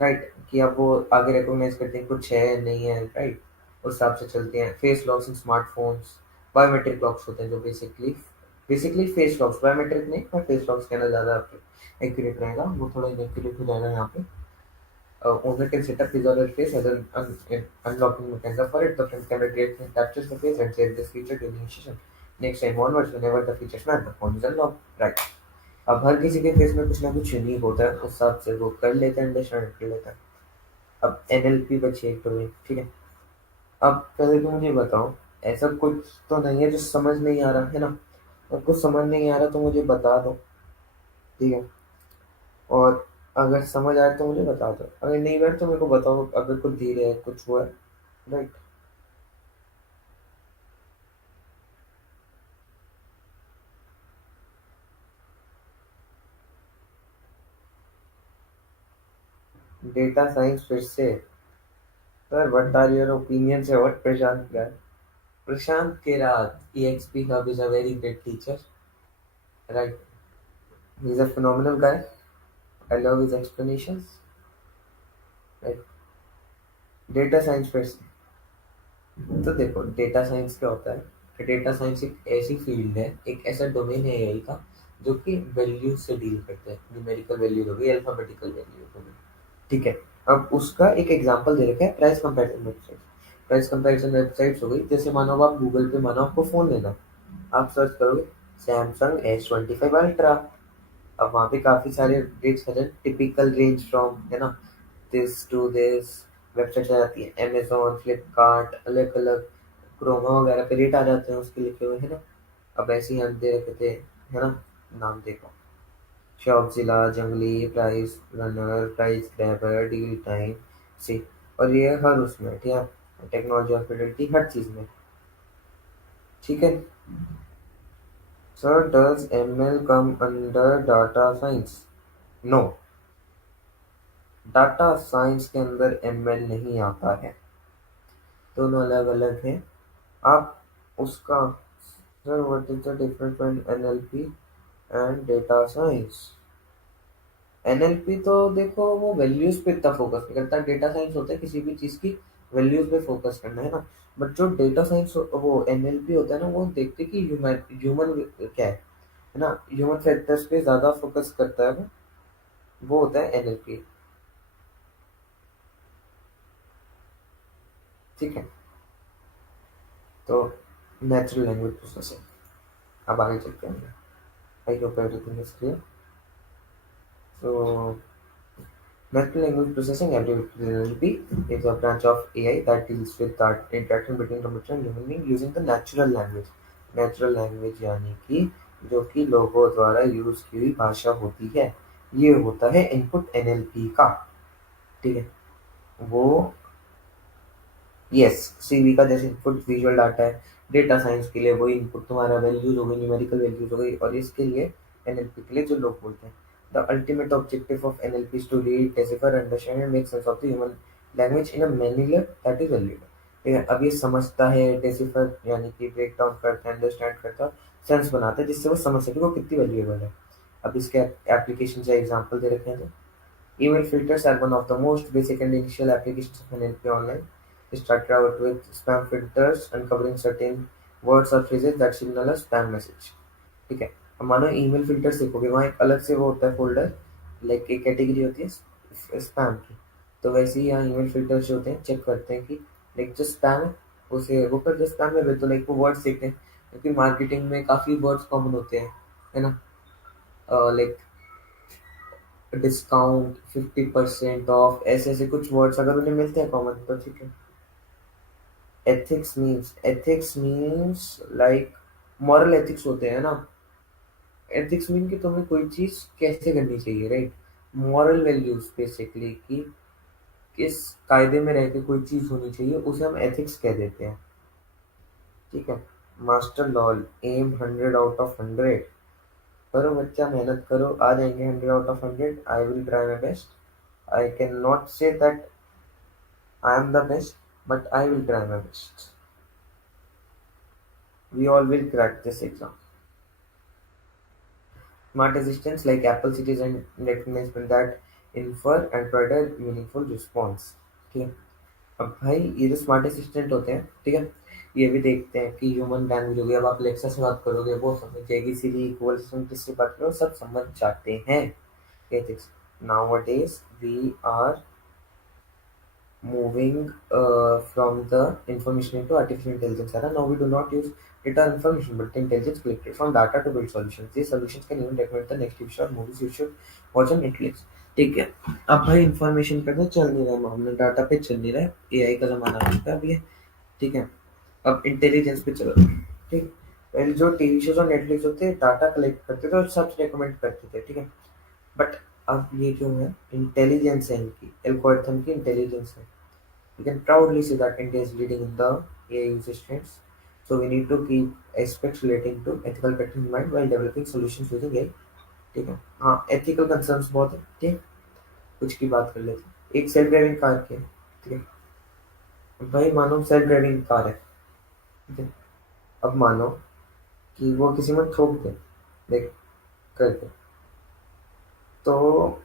राइट, कि अब वो आगे रिकॉग्नाइज करते हैं कुछ है नहीं है, राइट, उस हिसाब से चलते हैं। फेस लॉक्स इन स्मार्टफोन्स, बायोमेट्रिक लॉक्स होते हैं जो basically basically face locks, biometric नहीं, पर फेस लॉक्स कहना ज़्यादा एक्यूरेट रहेगा, वो थोड़ा इनएक्यूरेट हो जाएगा यहाँ पे। owner can set up his or her face as an unlocking mechanism for it. The front camera creates and captures the face and saves this feature during initiation. Next time onwards, whenever the feature match, the phone is unlocked. Right. अब हर किसी के face में कुछ ना कुछ unique होता है, उस हिसाब से वो कर लेता है, अंडरस्टैंड कर लेता है। अब एनएलपी बची एक डोमेन, ठीक है। अब पहले तो मुझे बताओ, ऐसा कुछ तो नहीं है जो समझ नहीं आ रहा है ना, अगर कुछ समझ नहीं आ रहा तो मुझे बता दो, ठीक है। और अगर समझ आए तो मुझे बता दो, अगर नहीं बैठ तो मेरे को बताओ, अगर कुछ धीरे है कुछ हुआ है, राइट। डेटा साइंस फिर से, sir what are your opinions about Prashant guy? Prashant केरात EXP hub is a very great teacher, right? He's a phenomenal guy. I love his explanations, right? Data science फिर से, तो देखो डेटा साइंस क्या होता है, डेटा साइंस एक ऐसी फील्ड है, एक ऐसा डोमेन है एआई का जो कि वैल्यू से डील करते हैं, न्यूमेरिकल वैल्यू हो गई, अल्फाबेटिकल वैल्यू हो गई, ठीक है। अब उसका एक एग्जांपल दे रखा है, price comparison website. Price comparison websites हो गई, जैसे मानो अब आप गूगल पे, मानो आपको फ़ोन लेना, आप सर्च करोगे Samsung S25 Ultra, अब वहाँ पे काफ़ी सारे रेट्स आ जाए, टिपिकल रेंज फ्रॉम, है ना, दिस टू दिस, वेबसाइट आ जाती है, अमेजोन, फ्लिपकार्ट, अलग अलग क्रोमा वगैरह पे रेट आ जाते हैं उसके लिखे हुए, है ना। अब ऐसे ही हम दे रखे थे, है ना, नाम देखो, Shopzilla, Junglee, price runner, price grabber, deal time, see, और ये हर उसमें, ठीक है, टेक्नोलॉजी और फिdelity हर चीज़ में, ठीक है। Sir does ML come under data science? No, data science के अंदर ML नहीं आता है, दोनों अलग अलग हैं। आप उसका, sir what is the difference between NLP and data science? NLP तो देखो वो वैल्यूज पे इतना फोकस नहीं करता, डेटा साइंस होता है किसी भी चीज की वैल्यूज पे फोकस करना, है ना। बट जो डेटा साइंस वो एनएलपी होता है ना, वो देखते कि ह्यूमन ह्यूमन क्या है ना, ह्यूमन फैक्टर्स पे ज्यादा फोकस करता है वो होता है एनएलपी, ठीक है। तो नेचुरल लैंग्वेज प्रोसेसिंग, अब आगे चलते हैं। I hope everything is clear. So natural language processing, NLP, is a branch of AI that deals with that interaction between computer and human being using the natural language. Natural language यानी कि जो कि लोगों द्वारा use की हुई भाषा होती है, ये होता है इनपुट NLP का, ठीक है। वो, यस, सीवी का जैसे इनपुट विजुअल डाटा है, डेटा साइंस के लिए वो इनपुट तुम्हारा वैल्यूज हो गई, न्यूमेरिकल वैल्यूज हो गई, और इसके लिए एनएलपी के लिए जो लोग बोलते हैं, the ultimate objective of NLP is to read, decipher, understand and make sense of the human language in a manner that is valid, ठीक है। अब ये समझता है, डेसिफर यानी कि ब्रेक डाउन करता है, अंडरस्टैंड करता है, सेंस बनाता है जिससे वो समझ सके वो कितनी वैल्यूएबल है। अब इसके एप्लीकेशन से एग्जाम्पल दे रखे हैं। Email filters are one of the most basic and initial applications of NLP online. It started out with spam filters uncovering certain words or phrases that signal a spam message. ठीक है। अब मानो email filters देखोगे, वहाँ एक अलग से वो होता है फोल्डर, लाइक एक कैटेगरी होती है स्पैम की, तो वैसे ही यहाँ ईमेल फिल्टर्स जो होते हैं चेक करते हैं कि लाइक जो स्पैम है उसे वो कर, जो स्पैम है तो लाइक वो वर्ड्स देखते हैं, क्योंकि मार्केटिंग में काफी वर्ड्स कॉमन होते हैं, है ना? लाइक डिस्काउंट, 50% ऑफ, ऐसे ऐसे कुछ वर्ड्स अगर उन्हें मिलते हैं कॉमन तो ठीक है। Ethics means like moral ethics होते हैं ना। एथिक्स मीन कि तुम्हें कोई चीज कैसे करनी चाहिए, राइट? मॉरल वैल्यूज बेसिकली कि किस कायदे में रह के कोई चीज होनी चाहिए, उसे हम एथिक्स कह देते हैं। ठीक है। Master lol, aim 100 out of 100। करो बच्चा, मेहनत करो, आ जाएंगे 100 out of 100। I will try my best. I can not say that I am the best, but I will try my best. We all will crack this exam. Smart assistants like Apple Citizen recognition that infer and provide meaningful response। ठीक है। अब भाई ये जो smart assistant होते हैं, ठीक है, ये भी देखते हैं कि ह्यूमन लैंग्वेज हो गई। अब आप लेक्सा से बात करोगे वो समझ जाएगी, सीरी इक्वल किससे बात करो सब समझ जाते हैं। Ethics, nowadays we are moving from the information into artificial intelligence era. Now we do not use data or information, but the intelligence collected from data to build solutions. These solutions can even recommend the next TV show or movies you should watch on Netflix। ठीक है। अब भाई information पे तो चल नहीं रहा मामला, डाटा पे चल नहीं रहा है, एआई का जमाना आ चुका है अब ये। ठीक है। अब इंटेलिजेंस पे चलो। ठीक। पहले जो टीवी शोज और नेटफ्लिक्स होते डाटा कलेक्ट करते थे और सब रिकमेंड करते थे, ठीक है। बट अब ये जो है इंटेलिजेंस है, इनकी एल्गोरिथम की इंटेलिजेंस है। We can proudly say that India is leading in the AI usage trends. So we need to keep aspects relating to ethical practice in mind while developing solutions using AI। ठीक है। हाँ, ethical concerns बहुत है, ठीक है। कुछ की बात कर लेते हैं। एक सेल्फ ड्राइविंग कार की है, ठीक है। भाई मानो सेल्फ ड्राइविंग कार है, ठीक है। अब मानो कि वो किसी में ठोक दे, देख कर दे, तो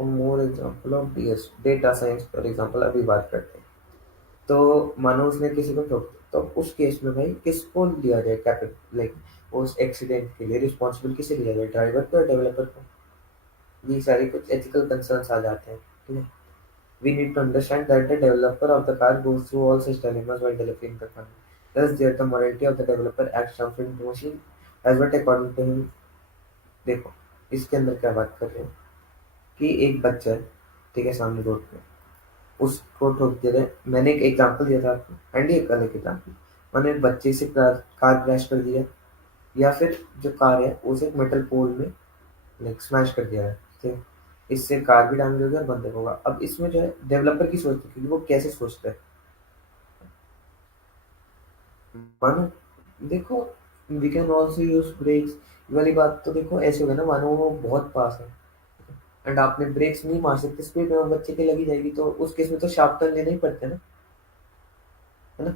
more example of DS data science for example अभी बात करते हैं। तो मानो उसने किसी को ठोक दिया, तो उस केस में भाई किसको लिया जाए कैपिटल, लाइक उस एक्सीडेंट के लिए रिस्पॉन्सिबल किसे लिया जाए, ड्राइवर को या डेवलपर को? ये सारे कुछ एथिकल कंसर्न्स आ जाते हैं, ठीक है। We need to understand that the developer of the car goes through all such dilemmas while developing the car. thus there the morality of the developer acts harmful to the machine as what according to him। देखो इसके अंदर क्या बात कर रहे हैं कि एक बच्चा है, ठीक है, सामने रोड पे, उसको ठोक दे रहे। मैंने एक एग्जांपल दिया था आपको, एंड ये एक अलग एग्जांपल। मैंने एक बच्चे से कार क्रैश कर दिया, या फिर जो कार है उसे एक मेटल पोल में लाइक स्मैश कर दिया है, ठीक है। इससे कार भी डैमेज हो गया और बंदे को होगा। अब इसमें जो है डेवलपर की सोच थी कि वो कैसे सोचता है। मानो देखो, we can also use brakes. वाली बात तो देखो ऐसे होगा ना, मानो वो बहुत पास है एंड आपने ब्रेक्स नहीं मार सकते, स्पीड में वो बच्चे की लगी जाएगी, तो उस केस में तो शार्प टर्न लेना ही पड़ता है ना, है ना?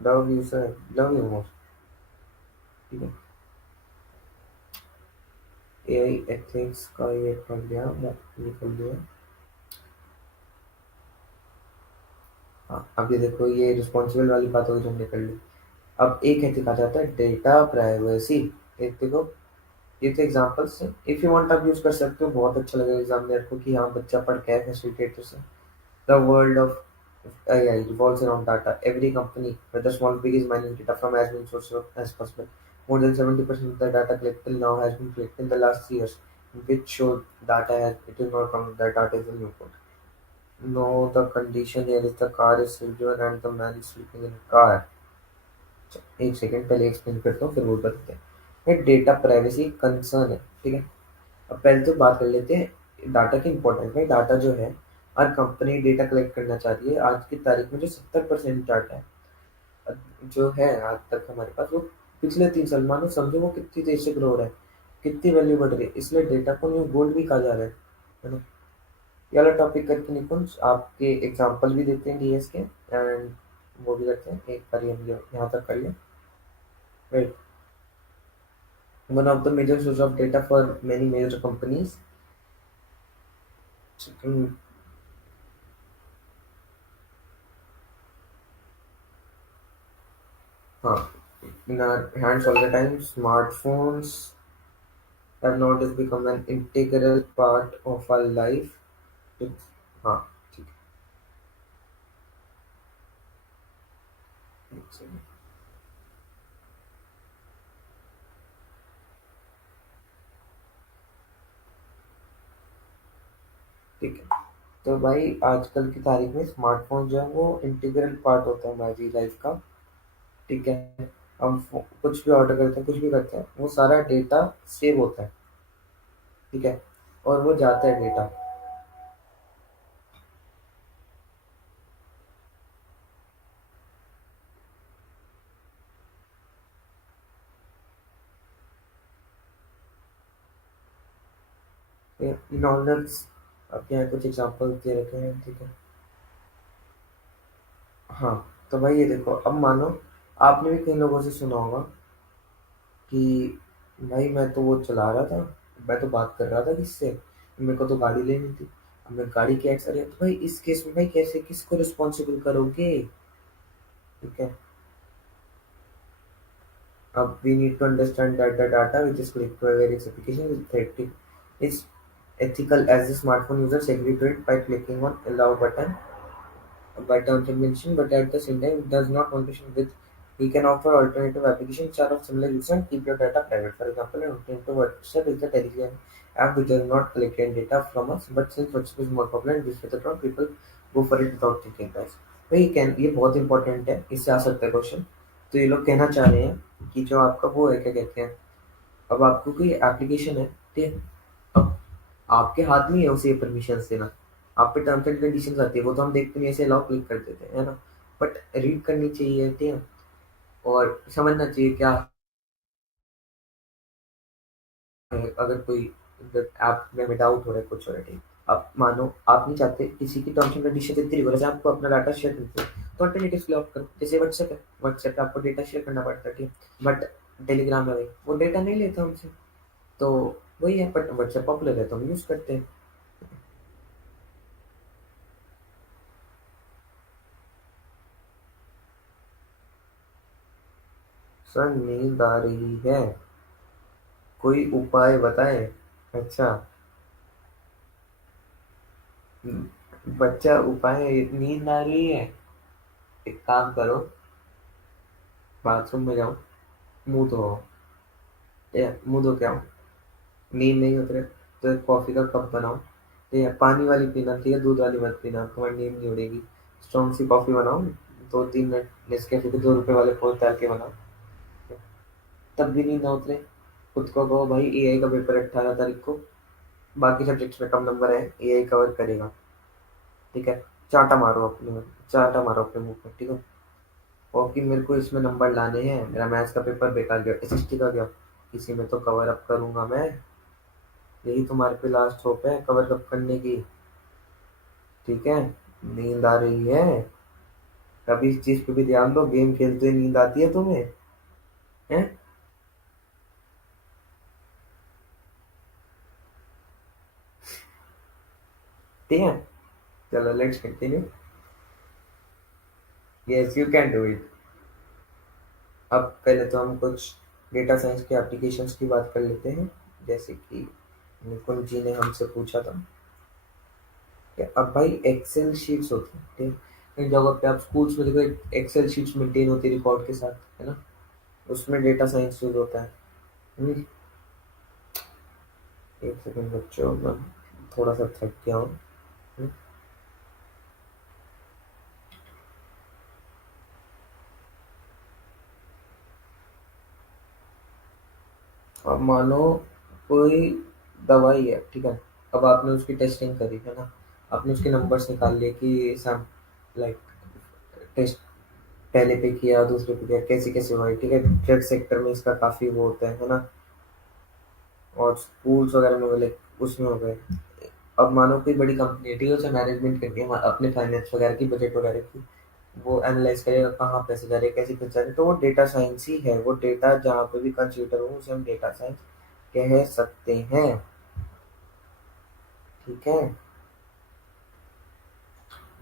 Love you sir, love you more. ठीक है। एआई एथिक्स का ये पढ़ लिया, मैं निकल दिया। हाँ, अब ये देखो ये रिस्पॉन्सिबल वाली बात होगी जो हमने कर ली। अब एक एथिक आ जाता है डेटा प्राइवेसी। एक देखो, ये तो एग्जांपल्स है, इफ यू वांट आप यूज कर सकते हो, बहुत अच्छा लगेगा एग्जामिनर को कि हाँ बच्चा पढ़ के है फैसिलिटेटर से। The world of AI revolves around data. Every company, whether small or big, is mining data from as many sources as possible. More than 70% of the data collected till now has been collected in the last 3 years, which show data has, it is not wrong, that data is a new code। No, the condition here is the car is silver and the man is sleeping in a car। एक second पहले explain करता हूँ फिर वो बताते हैं। ये data privacy concern है, ठीक है। अब पहले तो बात कर लेते हैं डाटा की इंपॉर्टेंस में। डाटा जो है, हर कंपनी डेटा कलेक्ट करना चाहती है। आज की तारीख में जो 70% डाटा है जो है आज तक हमारे पास, वो पिछले 3 साल मानो समझो वो कितनी तेज से ग्रो रहा है, कितनी वैल्यू बढ़ रही है, इसलिए डेटा को न्यू गोल्ड भी कहा जा रहा है ना? ये वाला टॉपिक करके निकुंज आपके एग्जाम्पल भी देते हैं डीएस के, एंड वो भी करते हैं। एक बार हम यहाँ तक कर लिया, right. One of the major sources of data for many major companies। हाँ, in our hands all the time, smartphones have nowadays become an integral part of our life। It's- हाँ, ठीक है, 1 second। ठीक है। तो भाई आजकल की तारीख में स्मार्टफोन जो है वो इंटीग्रल पार्ट होता है हमारी लाइफ का। ठीक है। हम कुछ भी ऑर्डर करते हैं, कुछ भी करते हैं, वो सारा डेटा सेव होता है। ठीक है। और वो जाता है डेटा। इन ऑर्डर्स आपके यहाँ कुछ एग्जांपल दे रखे हैं। ठीक है। हाँ। तो भाई ये देखो, अब मानो आपने भी कई लोगों से सुना होगा कि भाई मैं तो वो चला रहा था, मैं तो बात कर रहा था किससे, मेरे को तो गाड़ी लेनी थी, अब मैं गाड़ी की एक्स तो भाई इस केस में भाई कैसे किसको रिस्पॉन्सिबल करोगे? ठीक है। अब we need to understand that the data which is collected by various applications is ethical, is ethical as the smartphone users agree to it by clicking on allow button by terms and conditions, but at the same time it does not competition with. We can offer alternative applications which are of similar use and keep your data private. For example, an alternative WhatsApp is the Telegram app which does not collect any data from us, but since WhatsApp is more popular and this with the people go for it without thinking twice. तो ये बहुत important है, इससे आ सकता है question. तो ये लोग कहना चाह रहे हैं कि जो आपका वो है क्या कहते हैं, अब आपको कोई एप्लीकेशन है, ठीक है, अब आपके हाथ में है उसे परमिशन देना। आप पे टर्म्स एंड कंडीशंस आती है, वो तो हम देखते नहीं, ऐसे लॉक क्लिक कर देते हैं, है ना। बट रीड करनी चाहिए, ठीक है, और समझना चाहिए क्या है। अगर कोई ऐप में डाउट हो रहा है, कुछ हो रहा है, ठीक, अब मानो आप नहीं चाहते किसी की टर्म्स एंड कंडीशन इतनी रिवर्स है, आपको अपना डाटा शेयर करते हैं, तो अल्टरनेटिव लॉक करो। जैसे व्हाट्सएप है, व्हाट्सएप पे आपको डेटा शेयर करना पड़ता है, ठीक है, बट टेलीग्राम है भाई, वो डेटा नहीं लेता हमसे। तो वही है, बट व्हाट्सएप पॉपुलर है तो हम यूज करते हैं। सर नींद आ रही है, कोई उपाय बताएं। अच्छा। बच्चा उपाय, नींद आ रही है, एक काम करो, बाथरूम में जाओ, मुंह धो, मुंह धो के आओ। नींद नहीं उतरे तो एक कॉफी का कप बनाओ, ठीक है, पानी वाली पीना, ठीक है, दूध वाली मत पीना, तुम्हारी नींद नहीं उड़ेगी। स्ट्रॉन्ग सी कॉफी बनाओ, 2-3 मिनट नेस्कैफे के 2 रुपए वाले पोस्ट डाल के बनाओ, तब भी नींद ना उतरे, खुद को कहो भाई एआई का पेपर है 18 तारीख को, बाकी सब्जेक्ट्स में कम नंबर है, एआई कवर करेगा। ठीक है। चांटा मारो अपने में, चांटा मारो अपने मुंह पे, ठीक है, और कि मेरे को इसमें नंबर लाने हैं, मेरा मैथ्स का पेपर बेकार गया, एसएसटी का गया, इसी में तो कवर अप करूंगा मैं, यही तुम्हारे पे लास्ट होप है कवर अप करने की। ठीक है। नींद आ रही है, कभी इस चीज पे भी ध्यान दो, गेम खेलते हुए नींद आती है तुम्हें? हैं? ठीक है। चलो let's continue. Yes you can do it. अब पहले तो हम कुछ डेटा साइंस के एप्लीकेशंस की बात कर लेते हैं, जैसे कि निकुंज जी ने हमसे पूछा था कि अब भाई एक्सेल शीट्स होती हैं, ठीक है, इन जगह पे आप स्कूल्स में देखो एक्सेल शीट्स मेंटेन होती है रिकॉर्ड के साथ, है ना, उसमें डेटा साइंस यूज होता है। हम्म, एक सेकंड बच्चों, मैं थोड़ा सा थक गया हूँ। हम्म, अब मानो कोई दवाई है, ठीक है, अब आपने उसकी टेस्टिंग करी, है ना, आपने उसके नंबर्स निकाल लिए कि सम लाइक टेस्ट पहले पे किया, दूसरे पे किया, कैसे कैसे हुआ है, ठीक है, ड्रग सेक्टर में इसका काफी वो होता है ना, और स्कूल्स वगैरह में लाइक उसमें हो गए। अब मानो कोई बड़ी कंपनी है, ठीक है, उसे मैनेजमेंट करनी है अपने फाइनेंस वगैरह की, बजट वगैरह की, वो एनालाइज करेगा कहाँ पैसे जा रहे हैं, कैसे पैसे जा रहे हैं, तो वो डेटा साइंस ही है, वो डेटा जहाँ पे भी कंसिडर हो उसे हम डेटा साइंस कह सकते हैं। ठीक है।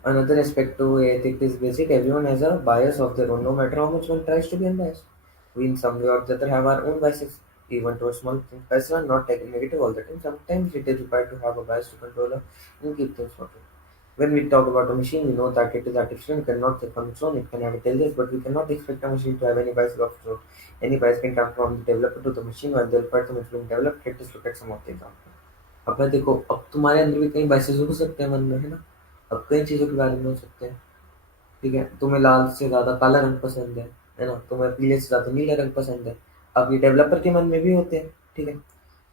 Another aspect to ethics is basic. Everyone has a bias of their own, no matter how much one tries to be unbiased. We, in some way or the other, have our own biases, even towards small things. Biases are not negative all the time. Sometimes it is required to have a bias to control and keep things sorted. When we talk about a machine, we know that it is artificial and cannot think on its own. It can have intelligence, but we cannot expect a machine to have any bias of its own. Any bias can come from the developer to the machine, while the algorithm is being developed. Let us look at some of the examples. अब भाई देखो, अब तुम्हारे अंदर भी कई biases हो सकते हैं मन में, है ना। अब कई चीजों के बारे में हो सकते हैं। ठीक है, तुम्हें लाल से ज्यादा काला रंग पसंद है ना, तुम्हें पीले से ज्यादा नीला रंग पसंद है। अब ये डेवलपर के मन में भी होते हैं। ठीक है,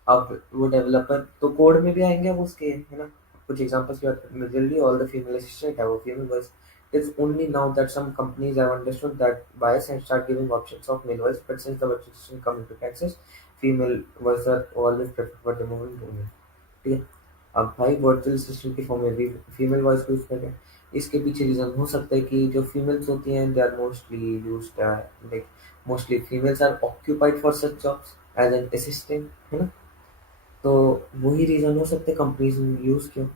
अब वो डेवलपर तो कोड में भी आएंगे अब उसके, है ना। कुछ एग्जांपल्स की बात करें, majorly all the female assistant है वो female voice. It's only now that some companies have understood that bias and start giving options of male voice, but since the virtual assistant come into Texas, female voice are always preferred for the moment women। ठीक है, अब भाई virtual assistant की form में भी female voice को use करें। इसके पीछे रीजन हो सकता है कि जो फीमेल्स होती हैं they are mostly used, like mostly females are occupied for such jobs as an assistant, है ना। तो वही रीजन हो सकते हैं कंपनीज ने यूज किया।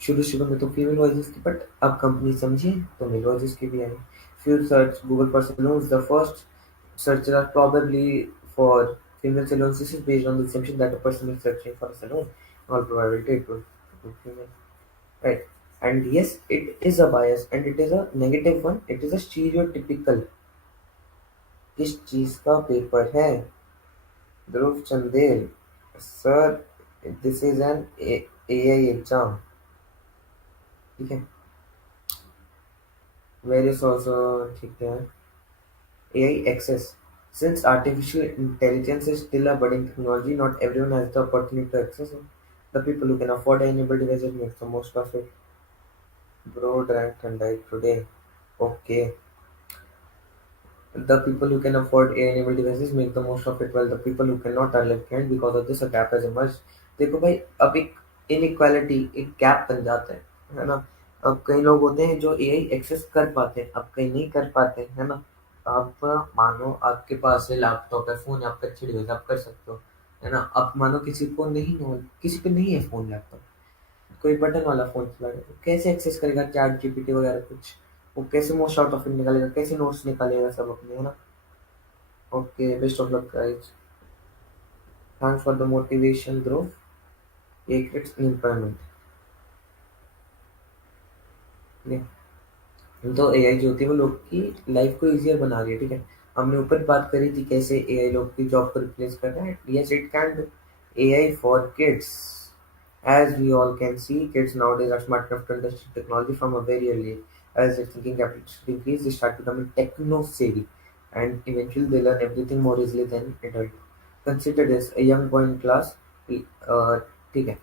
शुरू शुरू में तो फीमेल वॉइसेस की, बट अब कंपनी समझे तो मेल वॉइसेस की भी आई। फ्यू सर्च गूगल पर salons the first searches are probably for female salons. This is based on the assumption that a person is searching for a salon. All probability it will female, right? And yes, it is a bias, and it is a negative one. It is a stereotypical। किस चीज का paper है? Dhruv Chandel sir, this is an AI exam. ठीक है, various also, ठीक है। AI access. Since artificial intelligence is still a budding technology, not everyone has the opportunity to access it. The people who can afford enabled devices make the most of it. Broad ranked and died today. Okay. The people who can afford AI-enabled devices make the most of it, while the people who cannot are left behind. Because of this, a gap has emerged। देखो भाई, अब एक inequality, एक gap बन जाता है ना। अब कई लोग होते हैं जो एआई एक्सेस कर पाते हैं, अब कई नहीं कर पाते, है ना। अब मानो आपके पास है लैपटॉप है, फोन है, आपका अच्छी डिवाइस आप कर सकते हो, है ना। अब मानो किसी को नहीं हो, किसी पे नहीं है फोन लैपटॉप, कोई बटन वाला फोन चलाएगा, वो कैसे एक्सेस करेगा चैट जीपीटी वगैरह कुछ? वो कैसे मोस्ट आउट ऑफ इट निकालेगा, कैसे नोट्स निकालेगा सब अपने, है ना। Okay, best of luck guys, thanks for the motivation bro. एक एम्प्लॉयमेंट तो एआई जो होती है वो लोग की लाइफ को इजियर बना रही है। ठीक है, हमने ऊपर बात करी थी कैसे एआई लोग की जॉब को रिप्लेस कर रहा है। Yes it can do. AI for kids, as we all can see, kids nowadays are smart enough to understand technology from a very early age. As their thinking capacity increase, they start becoming techno savvy, and eventually they learn everything more easily than adult। Consider this, a young boy in class, ठीक है।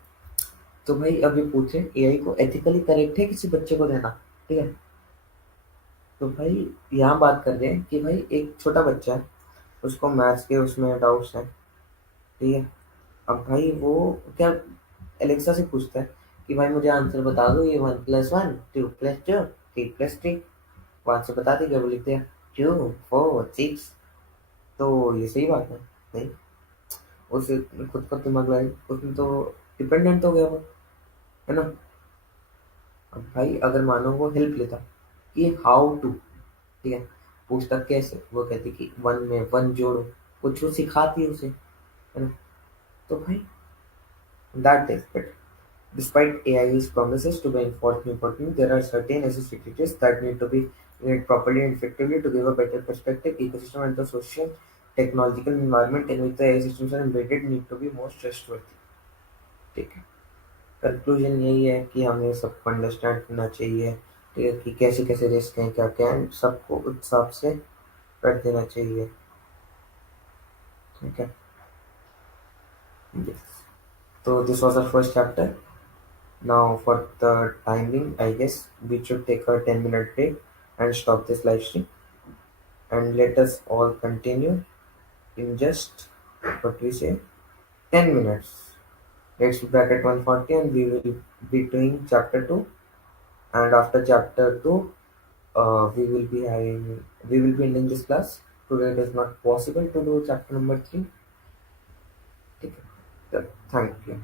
तो भाई अभी पूछे AI को ethically correct है किसी बच्चे को देना? ठीक है, तो भाई यहाँ बात कर रहे हैं कि भाई एक छोटा बच्चा है, उसको मैथ्स के उसमें डाउट्स हैं। ठीक है, अब भाई वो क्या एलेक्सा से पूछता है कि भाई मुझे आंसर बता दो, ये 1+1 2+2 3+3। वो आंसर बता देगा, वो लिखते हैं 2 4 6। तो ये सही बात है? नहीं, उसे खुद का दिमाग लगा, उसमें तो डिपेंडेंट हो गया वो, है ना। अब भाई अगर मानो वो हेल्प लेता कि हाउ टू, ठीक है, पूछता कैसे, वो कहती कि 1 में 1 जोड़ो, कुछ वो सिखाती है उसे, है ना। तो भाई that is but despite AI's promises to be important, there are certain necessities that need to be read properly and effectively to give a better perspective, ecosystem, and the social technological environment in which the AI systems are embedded need to be most trustworthy। ठीक है, conclusion यही है कि हमें सबको understand करना चाहिए, ठीक है, कि कैसे कैसे रिस्क हैं, क्या क्या है, सबको उस हिसाब से कर देना चाहिए। ठीक है, yes। तो this was our first chapter. Now for the timing, I guess we should take a 10-minute break and stop this live stream, and let us all continue in just what we say 10 minutes. Let's be back at 1:40 and we will be doing chapter 2, and after chapter 2 we will be ending this class. Today it is not possible to do chapter number 3। ठीक है, thank you।